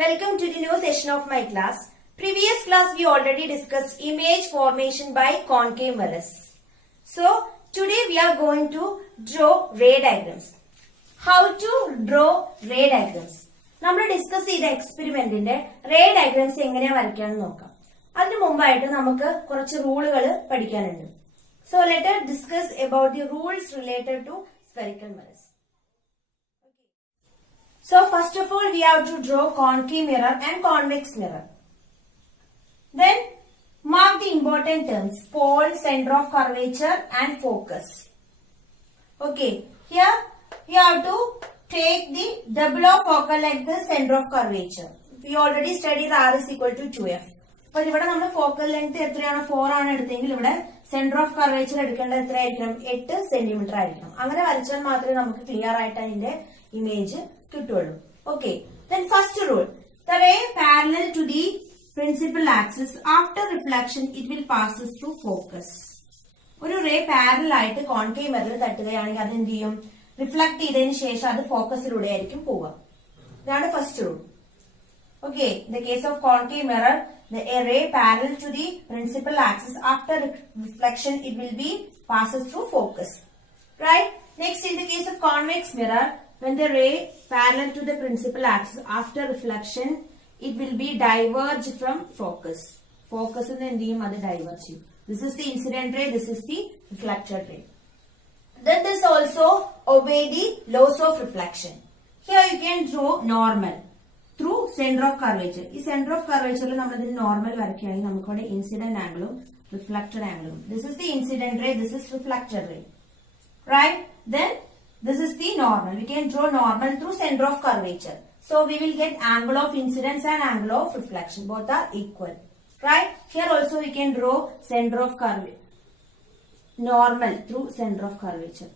Welcome to the new session of my class. Previous class we already discussed image formation by concave mirrors. So today we are going to draw ray diagrams. How to draw ray diagrams? നമ്മൾ discuss ചെയ്ത എക്സ്പെരിമെന്റിന്റെ ray diagrams എങ്ങനെയാ വരയ്ക്കാന്ന് നോക്കാം. അതിനു മുമ്പായിട്ട് നമുക്ക് കുറച്ച് റൂളുകൾ പഠിക്കാനുണ്ട്. So let us discuss about the rules related to spherical mirrors. So first of all we have to draw concave mirror and convex mirror. Then mark the important terms: pole, center of curvature and focus. Okay, here we have to take the double of focal length, the center of curvature. We already studied R is equal to 2f. അപ്പോൾ ഇവിടെ നമ്മൾ focal length എത്രയാണ് 4 ആണ് എടുത്തെങ്കിൽ ഇവിടെ centre of curvature എടുക്കേണ്ടത് എത്രയായിരിക്കണം 8 centimetre ആയിരിക്കണം. അങ്ങനെ വരച്ചാൽ മാത്രമേ നമുക്ക് ക്ലിയർ ആയിട്ട് അതിന്റെ ഇമേജ് കിട്ടുള്ളൂ. Okay, then first rule: the ray parallel to the principal axis, after reflection it will passes through focus. ഒരു റേ പാരലൽ ആയിട്ട് കോൺകേവ് മിററിൽ തട്ടുകയാണെങ്കിൽ അത് എന്ത് ചെയ്യും? റിഫ്ലക്ട് ചെയ്തതിനു ശേഷം അത് ഫോക്കസിലൂടെ ആയിരിക്കും പോവുക. ഇതാണ് first rule. Okay, in the case of concave mirror, the ray parallel to the principal axis, after reflection it will be passes through focus. Right? Next, in the case of convex mirror, when the ray parallel to the principal axis, after reflection it will be diverge from focus. Focus in the endiyum adu diverge cheyum. This is the incident ray, this is the reflected ray. Then this also obey the laws of reflection. Here you can draw normal through center of curvature. ഈ center of curvature നമ്മൾ ഇതിന് normal വരയ്ക്കുകയാണെങ്കിൽ നമുക്കിവിടെ incident ആംഗിളും reflected ആംഗിളും. This is the incident ray, this is reflected ray. Right? Then this is the normal. We can draw normal through center of curvature. So we will get angle of incidence and angle of reflection. Both are equal. Right? Here also we can draw center of curvature. Normal through center of curvature.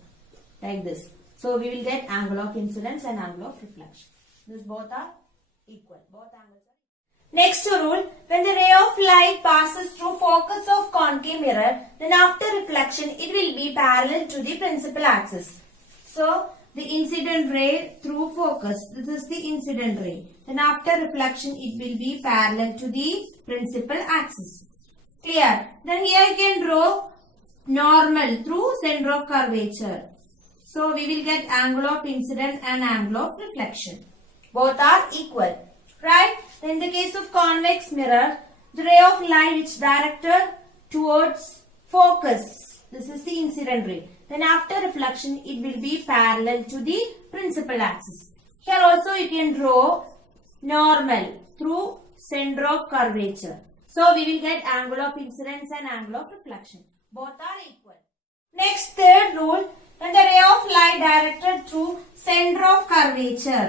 Like this. So we will get angle of incidence and angle of reflection. This both are equal. Both angles are equal. Next rule: when the ray of light passes through focus of concave mirror, then after reflection it will be parallel to the principal axis. So the incident ray through focus, this is the incident ray. Then after reflection it will be parallel to the principal axis. Clear? Then here you can draw normal through center of curvature. So we will get angle of incident and angle of reflection. Both are equal. Right? In the case of convex mirror, the ray of light which directed towards focus, this is the incident ray. Then after reflection it will be parallel to the principal axis. Here also you can draw normal through center of curvature. So we will get angle of incidence and angle of reflection. Both are equal. Next, third rule: when the ray of light directed through center of curvature,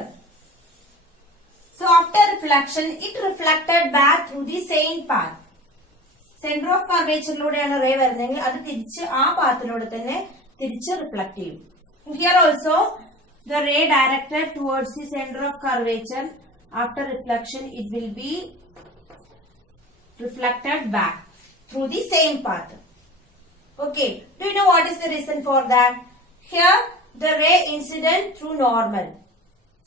so after reflection it reflected back through the same path. Center of curvature ലൂടെയാണ് ray വരുന്നതെങ്കിൽ അത് തിരിച്ച് ആ പാത്തിലൂടെ തന്നെ തിരിച്ച് reflect ചെയ്യും. Here also the ray directed towards the center of curvature, after reflection it will be reflected back through the same path. Okay, do you know what is the reason for that? Here the ray incident through normal,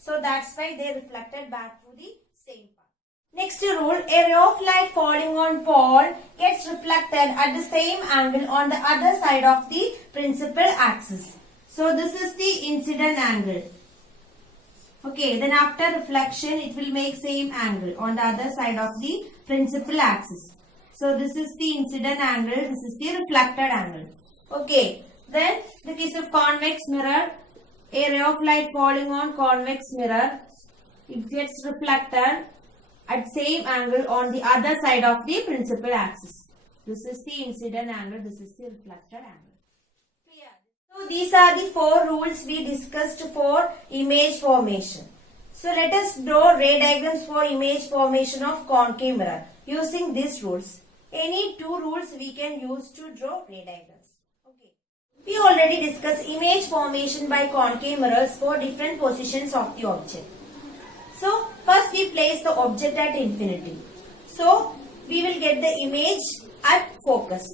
so that's why they reflected back through the same path. Next rule: a ray of light falling on pole gets reflected at the same angle on the other side of the principal axis. So this is the incident angle. Okay, then after reflection it will make same angle on the other side of the principal axis. So this is the incident angle, this is the reflected angle. Okay, then the case of convex mirror, a ray of light falling on convex mirror, it gets reflected at same angle on the other side of the principal axis. This is the incident angle, this is the reflected angle. Clear? So these are the 4 rules we discussed for image formation. So let us draw ray diagrams for image formation of concave mirror using these rules. Any 2 rules we can use to draw ray diagrams. Okay. We already discussed image formation by concave mirrors for different positions of the object. So first we place the object at infinity. So we will get the image at focus.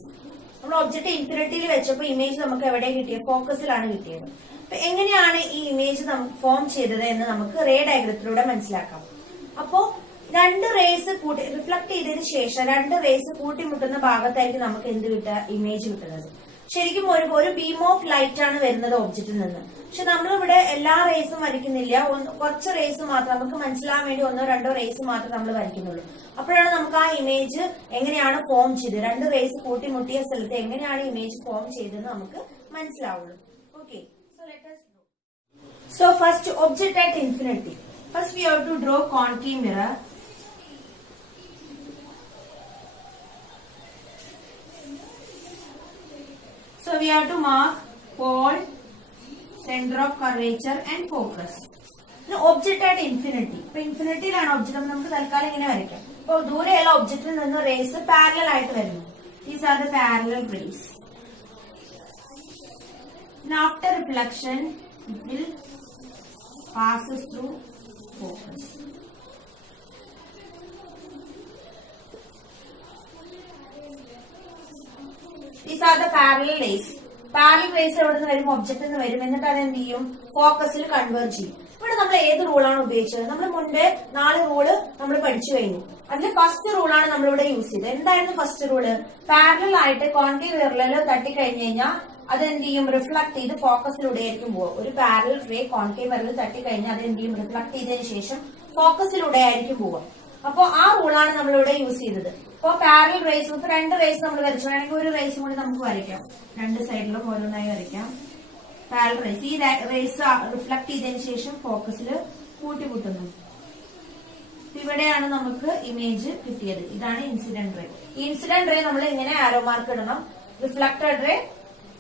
നമ്മൾ object ഇൻഫിനിറ്റിയിൽ വെച്ചപ്പോൾ image നമുക്ക് എവിടെ കിട്ടിയത്? ഫോക്കസിലാണ് കിട്ടിയത്. അപ്പൊ എങ്ങനെയാണ് ഈ image നമുക്ക് ഫോം ചെയ്തത് എന്ന് നമുക്ക് റേ ഡയഗ്രത്തിലൂടെ മനസ്സിലാക്കാം. അപ്പോ രണ്ട് റേസ് കൂട്ടി റിഫ്ലക്ട് ചെയ്തതിന് ശേഷം രണ്ട് റേസ് കൂട്ടിമുട്ടുന്ന ഭാഗത്തായിരിക്കും നമുക്ക് എന്ത് കിട്ടുക, ഇമേജ് കിട്ടുന്നത്. ശരിക്കും ഒരു ബീം ഓഫ് ലൈറ്റ് ആണ് വരുന്നത് ഒബ്ജക്റ്റിൽ നിന്ന്. പക്ഷെ നമ്മളിവിടെ എല്ലാ റേസും വരയ്ക്കുന്നില്ല, കുറച്ച് റേസ് മാത്രം നമുക്ക് മനസ്സിലാവാൻ വേണ്ടി ഒന്നോ രണ്ടോ റേസ് മാത്രം നമ്മൾ വരയ്ക്കുന്നുള്ളൂ. അപ്പോഴാണ് നമുക്ക് ആ ഇമേജ് എങ്ങനെയാണ് ഫോം ചെയ്തത്, രണ്ട് റേസ് കൂട്ടിമുട്ടിയ സ്ഥലത്ത് എങ്ങനെയാണ് ഇമേജ് ഫോം ചെയ്തതെന്ന് നമുക്ക് മനസ്സിലാവുള്ളൂ. Okay, so first object at infinity. First we have to draw concave mirror. So we have to mark pole, center of curvature and focus. Object at infinity. ഇപ്പൊ ഇൻഫിനിറ്റിയിലാണ് object, നമുക്ക് തൽക്കാലം ഇങ്ങനെ വരയ്ക്കാം. ഇപ്പൊ ദൂരെയുള്ള ഒബ്ജക്റ്റിൽ നിന്ന് റേസ് പാരലൽ ആയിട്ട് വരുന്നു. These are the parallel rays. Now after reflection, it will passes through focus. These are the parallel rays. Parallel rays എവിടെ നിന്ന് വരും, ഒബ്ജക്റ്റിൽ നിന്ന് വരും. എന്നിട്ട് അത് എന്ത് ചെയ്യും, ഫോക്കസിൽ കൺവേർട്ട് ചെയ്യും. ഇവിടെ നമ്മൾ ഏത് റൂളാണ് ഉപയോഗിച്ചത്, നമ്മൾ മുൻപേ 4 റൂള് നമ്മൾ പഠിച്ചു കഴിഞ്ഞു. അതിൽ ഫസ്റ്റ് റൂളാണ് നമ്മളിവിടെ യൂസ് ചെയ്തത്. എന്തായിരുന്നു ഫസ്റ്റ് റൂള്, പാരലൽ ആയിട്ട് കോൺകേവ് മിററിൽ തട്ടിക്കഴിഞ്ഞു കഴിഞ്ഞാൽ അതെന്ത് ചെയ്യും, റിഫ്ലക്ട് ചെയ്ത് ഫോക്കസിലൂടെ ആയിരിക്കും പോവുക. ഒരു പാരലൽ റേ കോൺകേവ് മിററിൽ തട്ടിക്കഴിഞ്ഞാൽ അതെന്ത് ചെയ്യും, റിഫ്ലക്ട് ചെയ്തതിനു ശേഷം ഫോക്കസിലൂടെ ആയിരിക്കും പോവുക. അപ്പൊ ആ റൂളാണ് നമ്മളിവിടെ യൂസ് ചെയ്തത്. അപ്പൊ പാരലൽ റേസ്, ഇപ്പൊ 2 റേസ് നമ്മൾ വരച്ചു, വേണമെങ്കിൽ ഒരു റേസും കൂടി നമുക്ക് വരയ്ക്കാം. 2 സൈഡിലും ഓരോന്നായി വരയ്ക്കാം. പാരലൽ റേസ്, ഈ റേസ് റിഫ്ലക്ട് ചെയ്തതിനു ശേഷം ഫോക്കസിൽ കൂട്ടിമുട്ടുന്നു. ഇവിടെയാണ് നമുക്ക് ഇമേജ് കിട്ടിയത്. ഇതാണ് ഇൻസിഡന്റ് റേ. ഈ ഇൻസിഡന്റ് റേ നമ്മൾ ഇങ്ങനെ ആരോ മാർക്ക് ഇടണം, റിഫ്ലക്റ്റഡ് റേ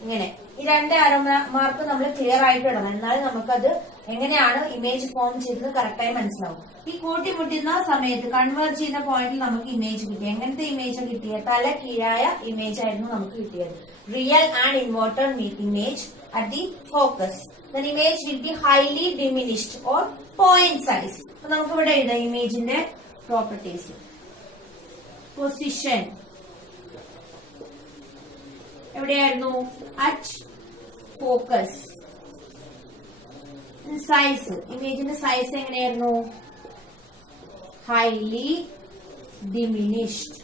ഇങ്ങനെ. ഈ 2 ആരോ മാർക്ക് നമ്മൾ ക്ലിയർ ആയിട്ട് ഇടണം, എന്നാലും നമുക്കത് എങ്ങനെയാണ് ഇമേജ് ഫോം ചെയ്തത് കറക്റ്റായി മനസ്സിലാവും. ഈ കൂട്ടിമുട്ടുന്ന സമയത്ത് കൺവേർട്ട് ചെയ്യുന്ന പോയിന്റിൽ നമുക്ക് ഇമേജ് കിട്ടി. എങ്ങനത്തെ ഇമേജ് കിട്ടിയത്, തല കീഴായ ഇമേജ് ആയിരുന്നു നമുക്ക് കിട്ടിയത്. Real and inverted image at the focus. Then image will be highly diminished or point size. അപ്പൊ നമുക്ക് ഇവിടെ എഴുതാം ഇമേജിന്റെ പ്രോപ്പർട്ടീസ്. പൊസിഷൻ എവിടെയായിരുന്നു, അറ്റ് ഫോക്കസ്. സൈസ്, ഇമേജിന്റെ സൈസ് എങ്ങനെയായിരുന്നു, highly diminished.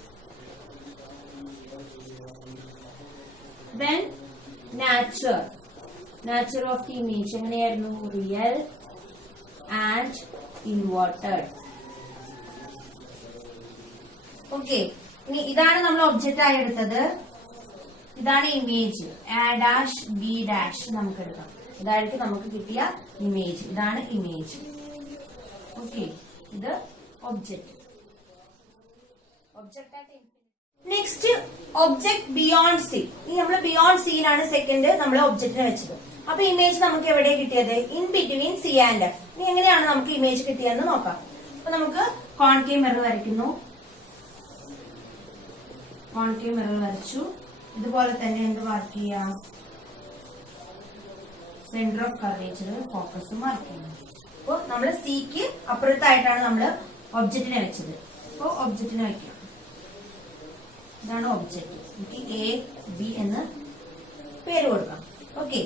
Then nature of the image എങ്ങനെയായിരുന്നു, റിയൽ ആൻഡ് ഇൻവേർട്ടഡ്. ഓക്കെ, ഇനി ഇതാണ് നമ്മൾ ഒബ്ജക്റ്റ് ആയി എടുത്തത്. ഇതാണ് image. A dash B dash നമുക്ക് എടുക്കാം. ഇതായിരിക്കും നമുക്ക് കിട്ടിയ ഇമേജ്. ഇതാണ് ഇമേജ്. ഓക്കെ, ഇത് object. Next object beyond scene. ഇനി നമ്മൾ ബിയോണ്ട് സീനാണ് സെക്കൻഡ് നമ്മൾ ഒബ്ജക്റ്റിനെ വെച്ചത്. അപ്പൊ ഇമേജ് നമുക്ക് എവിടെ കിട്ടിയത്, in between C and F. ഇനി എങ്ങനെയാണ് നമുക്ക് ഇമേജ് കിട്ടിയതെന്ന് നോക്കാം. അപ്പൊ നമുക്ക് കോൺകേവ് മിറർ വരയ്ക്കുന്നു. കോൺകേവ് മിറർ വരച്ചു. ഇതുപോലെ തന്നെ എന്ത് മാർക്ക് ചെയ്യാം, centre of curvature, focus mark ചെയ്യുന്നു. അപ്പൊ നമ്മൾ സിക്ക് അപ്പുറത്തായിട്ടാണ് നമ്മൾ ഒബ്ജക്റ്റിനെ വെച്ചത്. അപ്പൊ ഒബ്ജക്റ്റിനെ വയ്ക്കാം. ഇതാണ് ഒബ്ജക്റ്റ്. എനിക്ക് എ ബി എന്ന് പേര് കൊടുക്കാം. ഓക്കെ,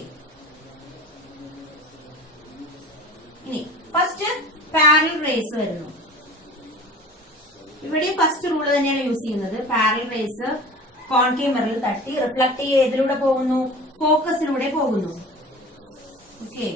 ഇനി ഫസ്റ്റ് പാരലൽ റേസ് വരുന്നു. ഇവിടെ ഫസ്റ്റ് റൂള് തന്നെയാണ് യൂസ് ചെയ്യുന്നത്. പാരലൽ റേസ് കോൺകേവ് മിററിൽ തട്ടി റിഫ്ലക്ട് ചെയ്ത് ഏതിലൂടെ പോകുന്നു, ഫോക്കസിലൂടെ പോകുന്നു. ഓക്കെ,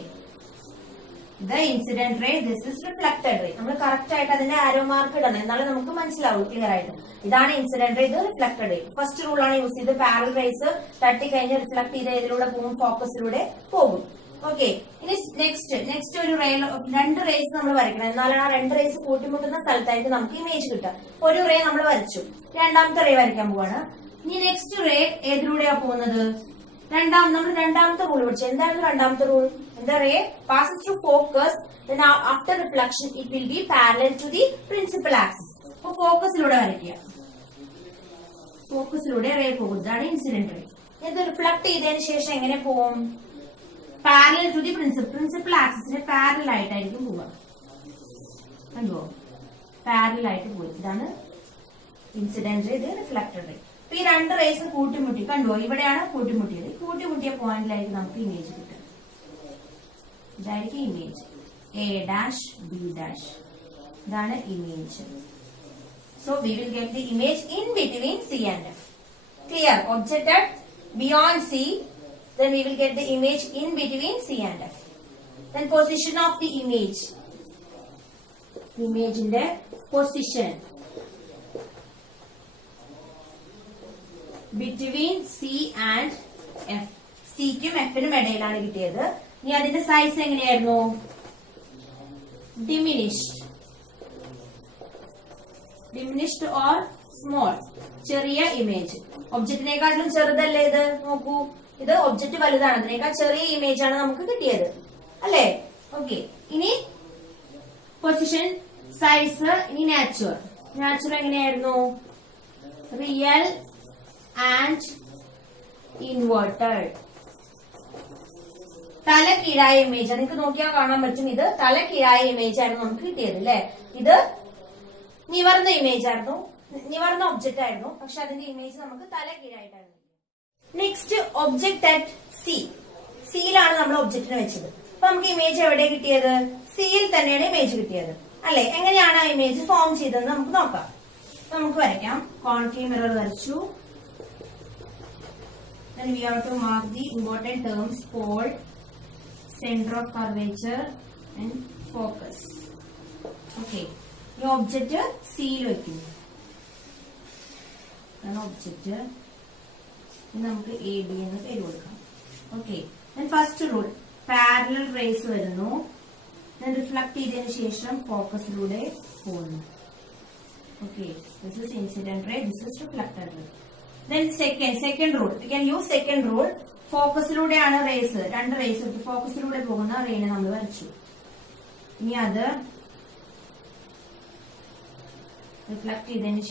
ഇത് incident ray, this is reflected ray. നമ്മൾ കറക്റ്റ് ആയിട്ട് അതിന്റെ ആരോ മാർക്ക് ഇടണം, എന്നാലും നമുക്ക് മനസ്സിലാവും ക്ലിയർ ആയിട്ട്. ഇതാണ് ഇൻസിഡന്റ് റേ, ഇത് റിഫ്ലക്റ്റഡ് റേ. ഫസ്റ്റ് റൂളാണ് യൂസ് ചെയ്ത്. പാരലൽ റേസ് തട്ടി കഴിഞ്ഞ് റിഫ്ലക്ട് ചെയ്ത് ഏതിലൂടെ പോകും, ഫോക്കസിലൂടെ പോകും. ഓക്കെ, ഇനി നെക്സ്റ്റ് ഒരു റേ, 2 റേസ് നമ്മൾ വരയ്ക്കണം, എന്നാലാണ് ആ 2 റേസ് കൂട്ടിമുട്ടുന്ന സ്ഥലത്തായിട്ട് നമുക്ക് ഇമേജ് കിട്ടുക. ഒരു റേ നമ്മൾ വരച്ചു, രണ്ടാമത്തെ റേ വരയ്ക്കാൻ പോവാണ്. ഇനി നെക്സ്റ്റ് റേ ഏതിലൂടെയാ പോകുന്നത്, നമ്മൾ രണ്ടാമത്തെ റൂൾ പഠിച്ചു. എന്തായിരുന്നു രണ്ടാമത്തെ rule, the ray passes through focus, then after reflection it will be parallel to the principal axis. അപ്പൊ ഫോക്കസിലൂടെ വരയ്ക്കുക. ഫോക്കസിലൂടെ റേ പോകും. ഇതാണ് ഇൻസിഡന്റ് റേ. ഇത് റിഫ്ലക്ട് ചെയ്തതിനു ശേഷം എങ്ങനെ പോകും, പാരലൽ ടു ദി പ്രിൻസിപ്പൽ ആക്സിസിന് പാരലൽ ആയിട്ടായിരിക്കും പോവുക. കണ്ടുവോ, പാരലൽ ആയിട്ട് പോയി. ഇതാണ് ഇൻസിഡന്റ് റേ, ഇത് റിഫ്ലക്റ്റഡ് റേ. അപ്പൊ ഈ 2 റേസ് കൂട്ടിമുട്ടി. കണ്ടുവോ, ഇവിടെയാണ് കൂട്ടിമുട്ടിയത്. കൂട്ടിമുട്ടിയ പോയിന്റിലായിരിക്കും നമുക്ക് ഇമേജ് കിട്ടുക. ഇതായിരിക്കും image. A dash B dash, ഇതാണ് image. So we will get the image in between C and F. Clear? Object at beyond C. Then we will get the image in between C and F. Then position of the image. Image in the position between C and F. C ക്കും F നും ഇടയിലാണ് കിട്ടിയത്. ഇനി അതിന്റെ size എങ്ങനെയായിരുന്നു? Diminished or small. ചെറിയ image. ഒബ്ജക്റ്റിനെക്കാട്ടിലും ചെറുതല്ലേ ഇത്? നോക്കൂ, ഇത് ഒബ്ജക്റ്റ് വലുതാണ്, അതിനേക്കാൾ ചെറിയ ഇമേജ് ആണ് നമുക്ക് കിട്ടിയത് അല്ലേ? ഓക്കെ, ഇനി പൊസിഷൻ, സൈസ്, ഇനി നാച്ചുറൽ എങ്ങനെയായിരുന്നു? Real and inverted. തല കീഴായ ഇമേജ്, നിങ്ങൾക്ക് നോക്കിയാൽ കാണാൻ പറ്റും, ഇത് തല കീഴായ ഇമേജ് ആയിരുന്നു നമുക്ക് കിട്ടിയത് അല്ലെ? ഇത് നിവർന്ന ഇമേജ് ആയിരുന്നു, നിവർന്ന ഒബ്ജക്റ്റ് ആയിരുന്നു, പക്ഷെ അതിന്റെ ഇമേജ് നമുക്ക് തല കീഴായിട്ടായിരുന്നു. Next object at C. സിയിലാണ് നമ്മൾ ഒബ്ജക്റ്റിനെ വെച്ചത്. അപ്പൊ നമുക്ക് ഇമേജ് എവിടെ കിട്ടിയത്? സിയിൽ തന്നെയാണ് ഇമേജ് കിട്ടിയത് അല്ലെ? എങ്ങനെയാണ് ആ ഇമേജ് ഫോം ചെയ്തതെന്ന് നമുക്ക് നോക്കാം. നമുക്ക് വരയ്ക്കാം. കോൺകേവ് മിറർ വരച്ചു. Then we have to mark the important terms: pole, center of curvature and focus. Okay. ഈ ഒബ്ജക്റ്റ് സിയിൽ വെക്കുന്നു. ഒബ്ജക്റ്റ് നമുക്ക് എ ബി എന്ന് പേര് കൊടുക്കാം. Okay, first rule, parallel rays വരുന്നു. റിഫ്ലക്ട് ചെയ്തതിനു ശേഷം ഫോക്കസിലൂടെ പോകുന്നു. Okay, this is incident ray, this is reflected ray. Then second rule, we can use second rule. ഫോക്കസിലൂടെയാണ് റേസ്, രണ്ട് റേസ് എടുത്ത് ഫോക്കസിലൂടെ പോകുന്ന റേനെ നമ്മൾ വരച്ചു. ഇനി അത് റിഫ്ലക്ട് ചെയ്തതിന്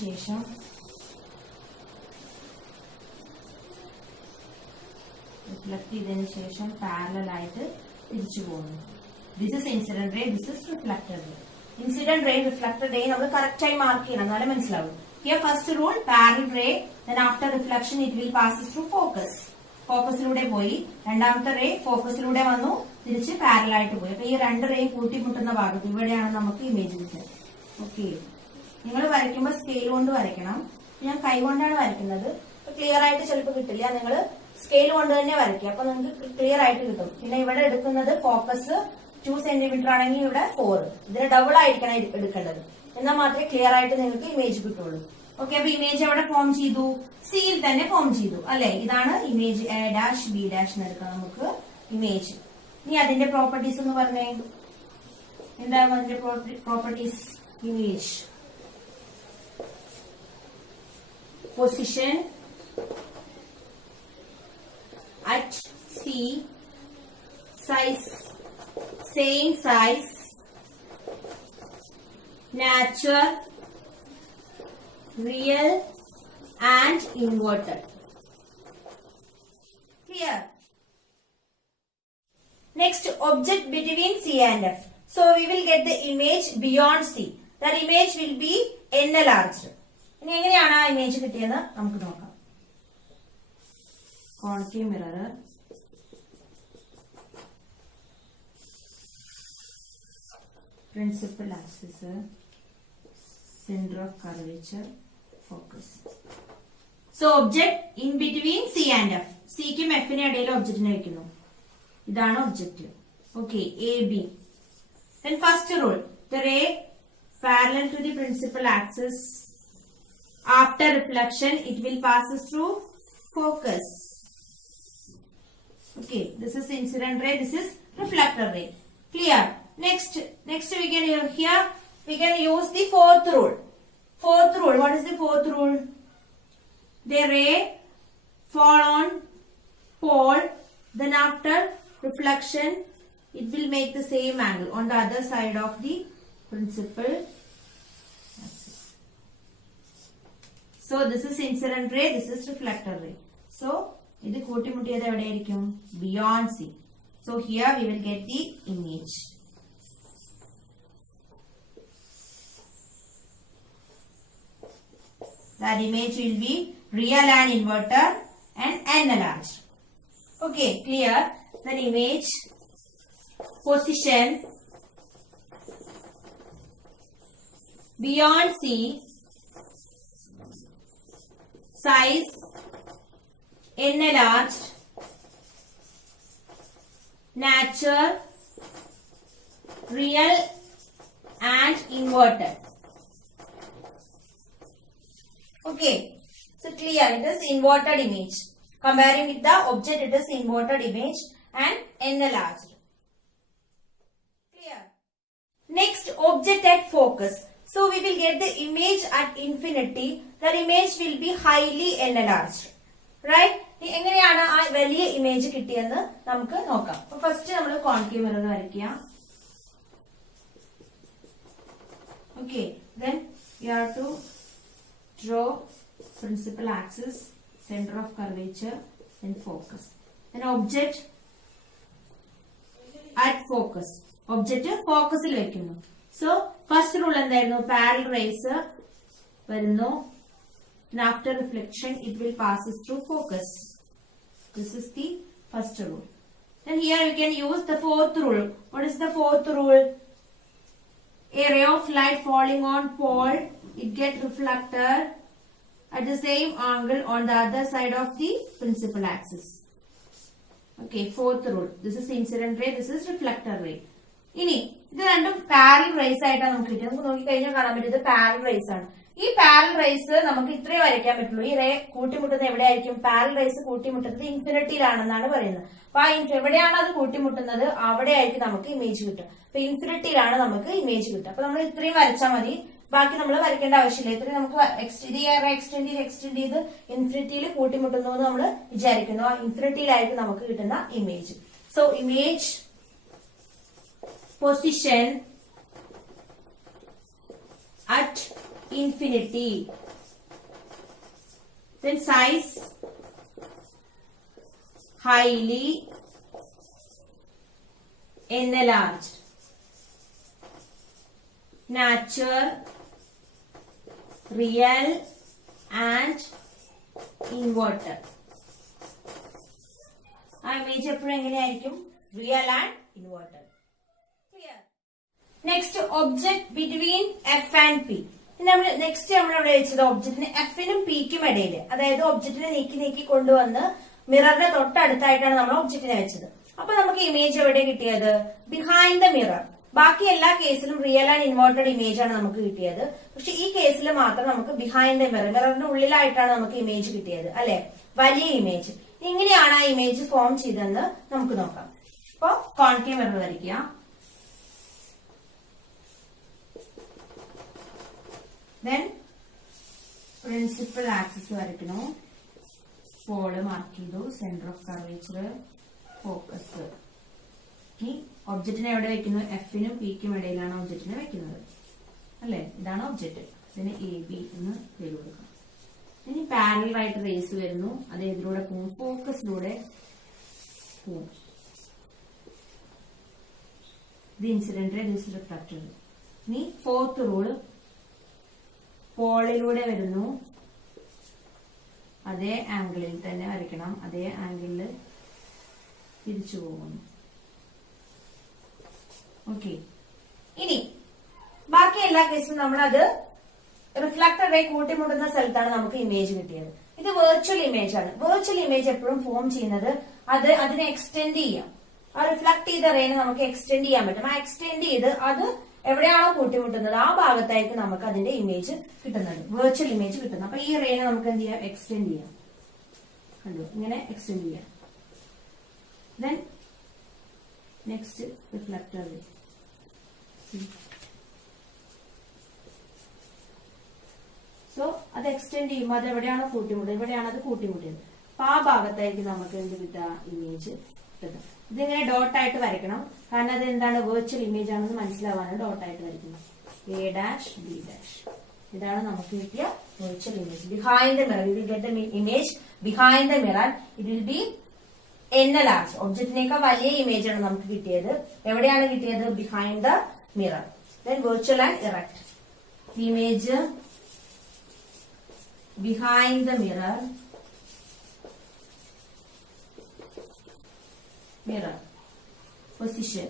ശേഷം പാരലൽ ആയിട്ട് തിരിച്ചു പോകുന്നു. This is incident ray, this is reflected ray. Incident ray, reflected ray നമ്മൾ കറക്റ്റ് ആയി മാർക്ക് ചെയ്യണം, എന്നാലേ മനസ്സിലാവും. Here first rule, parallel ray, then after reflection it will pass through focus. ഫോക്കസിലൂടെ പോയി, രണ്ടാമത്തെ റേ ഫോക്കസിലൂടെ വന്നു, തിരിച്ച് പാരലൽ ആയിട്ട് പോയി. അപ്പൊ ഈ രണ്ട് റേ കൂട്ടിമുട്ടുന്ന ഭാഗത്ത് ഇവിടെയാണ് നമുക്ക് ഇമേജ് കിട്ടുന്നത്. ഓക്കെ, നിങ്ങൾ വരയ്ക്കുമ്പോൾ സ്കെയിൽ കൊണ്ട് വരയ്ക്കണം. ഞാൻ കൈ കൊണ്ടാണ് വരയ്ക്കുന്നത്, ക്ലിയർ ആയിട്ട് ചിലപ്പോൾ കിട്ടില്ല. നിങ്ങൾ സ്കെയിൽ കൊണ്ട് തന്നെ വരയ്ക്കുക, അപ്പൊ നിങ്ങൾക്ക് ക്ലിയർ ആയിട്ട് കിട്ടും. പിന്നെ ഇവിടെ എടുക്കുന്നത് ഫോക്കസ് 2 സെന്റിമീറ്റർ ആണെങ്കിൽ ഇവിടെ 4. ഇതിന് ഡബിൾ ആയിരിക്കണം എടുക്കേണ്ടത്, എന്നാൽ മാത്രമേ ക്ലിയർ ആയിട്ട് നിങ്ങൾക്ക് ഇമേജ് കിട്ടുള്ളൂ. ഓക്കെ, അപ്പൊ ഇമേജ് എവിടെ ഫോം ചെയ്തു? സിയിൽ തന്നെ ഫോം ചെയ്തു അല്ലെ? ഇതാണ് image. A dash B dash എന്ന് എടുക്കാം നമുക്ക് ഇമേജ്. ഇനി അതിന്റെ പ്രോപ്പർട്ടീസ് എന്ന് പറഞ്ഞേ, എന്താണ് അതിന്റെ properties? Image, position at C, size, same size, natural, real and inverted. Clear? Next, object between C and F. So we will get the image beyond C. That image will be enlarged. ഇനി എങ്ങനെയാണ് ആ image കിട്ടിയത് നമുക്ക് നോക്കാം. Concave mirror, principal axis, center of curvature, focus. So object in between C and F. C ക്കും F നും ഇടയിൽ ഒബ്ജക്റ്റിനെ വെക്കുന്നു. ഇതാണ് object. Okay, A B. Then first rule, the ray parallel to the principal axis. After reflection, it will pass through focus. Okay, this is incident ray, this is reflector ray. Clear? Next we can here we can use the fourth rule. Fourth rule, what is the fourth rule? The ray fall on pole, then after reflection it will make the same angle on the other side of the principal axis. So this is incident ray, this is reflector ray. So ഇത് കൂട്ടിമുട്ടിയത് എവിടെയായിരിക്കും? Beyond C. So here we will get the image. That image will be real and inverted and enlarged. Okay, clear? Then image, position beyond C, size enlarged, nature, real and inverted. Okay, so clear, it is inverted image. Comparing with the object, it is inverted image and enlarged. Clear. Next, object at focus. So we will get the image at infinity. The image will be highly enlarged. Right? എങ്ങനെയാണ് ആ വലിയ image കിട്ടിയെന്ന് നമുക്ക് നോക്കാം. അപ്പൊ first നമ്മൾ concave mirror വരയ്ക്കുക. Okay, then you have to draw principal axis, center of curvature and focus. Then object at focus. Object ഫോക്കസിൽ വെക്കുന്നു. So first rule എന്തായിരുന്നു? Parallel rays വരുന്നു. And after reflection it will passes through focus. This is the first rule. Then here you can use the fourth rule. What is the fourth rule? A ray of light falling on pole, it gets reflected at the same angle on the other side of the principal axis. Okay, fourth rule. This is incident ray, this is reflector ray. ഇനി ഇത് രണ്ടും parallel raise ആയിട്ടാണ് നമുക്ക് കിട്ടുന്നത്. നമുക്ക് നോക്കിക്കഴിഞ്ഞാൽ കാണാൻ പറ്റും ഇത് പാരലൽ റേസ് ആണ്. ഈ പാരലൽ റേസ് നമുക്ക് ഇത്രേ വരയ്ക്കാൻ പറ്റുള്ളൂ. ഈ റേ കൂട്ടിമുട്ടുന്നത് എവിടെയായിരിക്കും? പാരലൽ റേസ് കൂട്ടിമുട്ടുന്നത് ഇൻഫിനിറ്റിയിലാണെന്നാണ് പറയുന്നത്. അപ്പൊ ആ എവിടെയാണ് അത് കൂട്ടിമുട്ടുന്നത് അവിടെ ആയിരിക്കും നമുക്ക് ഇമേജ് കിട്ടുക. അപ്പൊ ഇൻഫിനിറ്റിയിലാണ് നമുക്ക് ഇമേജ് കിട്ടുക. അപ്പൊ നമ്മൾ ഇത്രയും വരച്ചാൽ മതി, ബാക്കി നമ്മൾ വരയ്ക്കേണ്ട ആവശ്യമില്ല. ഇത്രയും നമുക്ക് എക്സ്റ്റെൻഡ് ചെയ്ത് ഇൻഫിനിറ്റിയിൽ കൂട്ടിമുട്ടുന്നു എന്ന് നമ്മൾ വിചാരിക്കുന്നു. ആ ഇൻഫിനിറ്റിയിലായിരിക്കും നമുക്ക് കിട്ടുന്ന image. So image position at infinity, then size highly enlarged, nature, real and inverted. ആ ഇമേജ് എപ്പോഴും എങ്ങനെയായിരിക്കും? Real and inverted. Next object between F and P. Next നമ്മൾ ഇവിടെ വെച്ചത് ഒബ്ജക്റ്റിന് എഫിനും പിക്കും ഇടയിൽ, അതായത് ഒബ്ജക്റ്റിനെ നീക്കി കൊണ്ടുവന്ന് മിററിന്റെ തൊട്ടടുത്തായിട്ടാണ് നമ്മൾ ഒബ്ജക്റ്റിനെ വെച്ചത്. അപ്പൊ നമുക്ക് ഇമേജ് എവിടെ കിട്ടിയത്? Behind the mirror. ബാക്കി എല്ലാ കേസിലും റിയൽ ആൻഡ് ഇൻവേർട്ടഡ് ഇമേജ് ആണ് നമുക്ക് കിട്ടിയത്. പക്ഷെ ഈ കേസിൽ മാത്രം നമുക്ക് ബിഹൈൻഡ് ദ മിറർ, മിററിന്റെ ഉള്ളിലായിട്ടാണ് നമുക്ക് ഇമേജ് കിട്ടിയത് അല്ലെ, വലിയ ഇമേജ്. എങ്ങനെയാണ് ആ ഇമേജ് ഫോം ചെയ്തതെന്ന് നമുക്ക് നോക്കാം. അപ്പൊ കോൺകേവ് മിറർ വരയ്ക്കുക. Then principal axis വരയ്ക്കുന്നു. പോള് മാർക്ക് ചെയ്തു. Centre of curvature, focus. ഈ ഒബ്ജക്റ്റിനെ എവിടെ വെക്കുന്നു? എഫിനും പിക്കും ഇടയിലാണ് ഒബ്ജക്റ്റിനെ വെക്കുന്നത് അല്ലെ. ഇതാണ് ഒബ്ജക്റ്റ്. ഇതിന് എ ബി എന്ന് പേര് കൊടുക്കാം. ഇനി പാരലൽ ആയിട്ട് റേസ് വരുന്നു. അത് ഇതിലൂടെ പോകും, ഫോക്കസിലൂടെ പോകും. ഇത് ഇൻസിഡന്റ്, ദിസ് റിഫ്ലക്റ്റഡ്. ഇനി ഫോർത്ത് റൂള്, പോളിലൂടെ വരുന്നു. അതേ ആംഗിളിൽ തന്നെ വരയ്ക്കണം. അതേ ആംഗിളിൽ തിരിച്ചു പോകുന്നു. ഓക്കെ. ഇനി ബാക്കി എല്ലാ കേസിലും നമ്മളത് റിഫ്ലക്റ്റഡ് റേ കൂട്ടിമുട്ടുന്ന സ്ഥലത്താണ് നമുക്ക് ഇമേജ് കിട്ടിയത്. ഇത് വെർച്വൽ ഇമേജ് ആണ്. വെർച്വൽ ഇമേജ് എപ്പോഴും ഫോം ചെയ്യുന്നത് അതിനെ എക്സ്റ്റെൻഡ് ചെയ്യാം. ആ റിഫ്ലക്ട് ചെയ്ത റേനെ നമുക്ക് എക്സ്റ്റെൻഡ് ചെയ്യാൻ പറ്റും. ആ എക്സ്റ്റെൻഡ് ചെയ്ത് അത് എവിടെയാണോ കൂട്ടിമുട്ടുന്നത് ആ ഭാഗത്തായിരിക്കും നമുക്ക് അതിന്റെ ഇമേജ് കിട്ടുന്നത്, വെർച്വൽ ഇമേജ് കിട്ടുന്നത്. അപ്പൊ ഈ റേനെ നമുക്ക് എന്ത് ചെയ്യാം? എക്സ്റ്റെൻഡ് ചെയ്യാം. കണ്ടു, ഇങ്ങനെ എക്സ്റ്റെൻഡ് ചെയ്യാം. Then next reflector ray. So അത് എക്സ്റ്റെൻഡ് ചെയ്യുമ്പോൾ അത് എവിടെയാണോ കൂട്ടിമുട്ടുന്നത്, ഇവിടെയാണ് അത് കൂട്ടിമുട്ടിയത്. അപ്പൊ ആ ഭാഗത്തായിരിക്കും നമുക്ക് എന്ത് കിട്ടുക? ഇമേജ് കിട്ടുന്നത്. ഇതിങ്ങനെ ഡോട്ടായിട്ട് വരയ്ക്കണം, കാരണം അത് എന്താണ്? വെർച്വൽ ഇമേജ് ആണെന്ന് മനസ്സിലാവാനാണ് ഡോട്ടായിട്ട് വരയ്ക്കുന്നത്. A dash B dash. ഇതാണ് നമുക്ക് കിട്ടിയ virtual image. Behind the mirror you will get the image behind the mirror. It will be enlarged. ഒബ്ജക്റ്റിനേക്കാൾ വലിയ ഇമേജ് ആണ് നമുക്ക് കിട്ടിയത്. എവിടെയാണ് കിട്ടിയത്? Behind the mirror. Then virtual and erect. Image behind the mirror, mirror position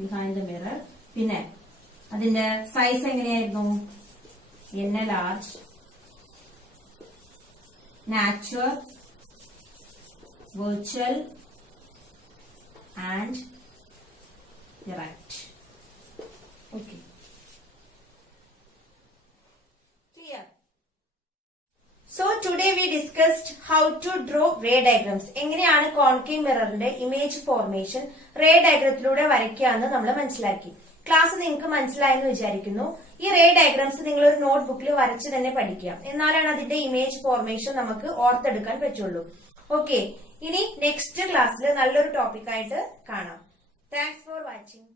behind the mirror. പിന്നെ അതിന്റെ size എങ്ങനെയായിരുന്നു? enlarged, nature, virtual and direct. Okay. Clear? So today we discussed how to draw ray diagrams. എങ്ങനെയാണ് concave മിററിന്റെ image formation ray ഡയഗ്രത്തിലൂടെ വരയ്ക്കാന്ന് നമ്മൾ മനസ്സിലാക്കി. Class നിങ്ങൾക്ക് മനസ്സിലായെന്ന് വിചാരിക്കുന്നു. ഈ റേ ഡയഗ്രാംസ് നിങ്ങൾ ഒരു നോട്ട്ബുക്കിൽ വരച്ച് തന്നെ പഠിക്കുക. എന്നാലാണ് അതിന്റെ ഇമേജ് ഫോർമേഷൻ നമുക്ക് ഓർത്തെടുക്കാൻ പറ്റുള്ളൂ. ഓക്കെ, ഇനി നെക്സ്റ്റ് ക്ലാസ്സിൽ നല്ലൊരു ടോപ്പിക് ആയിട്ട് കാണാം. Thanks for watching.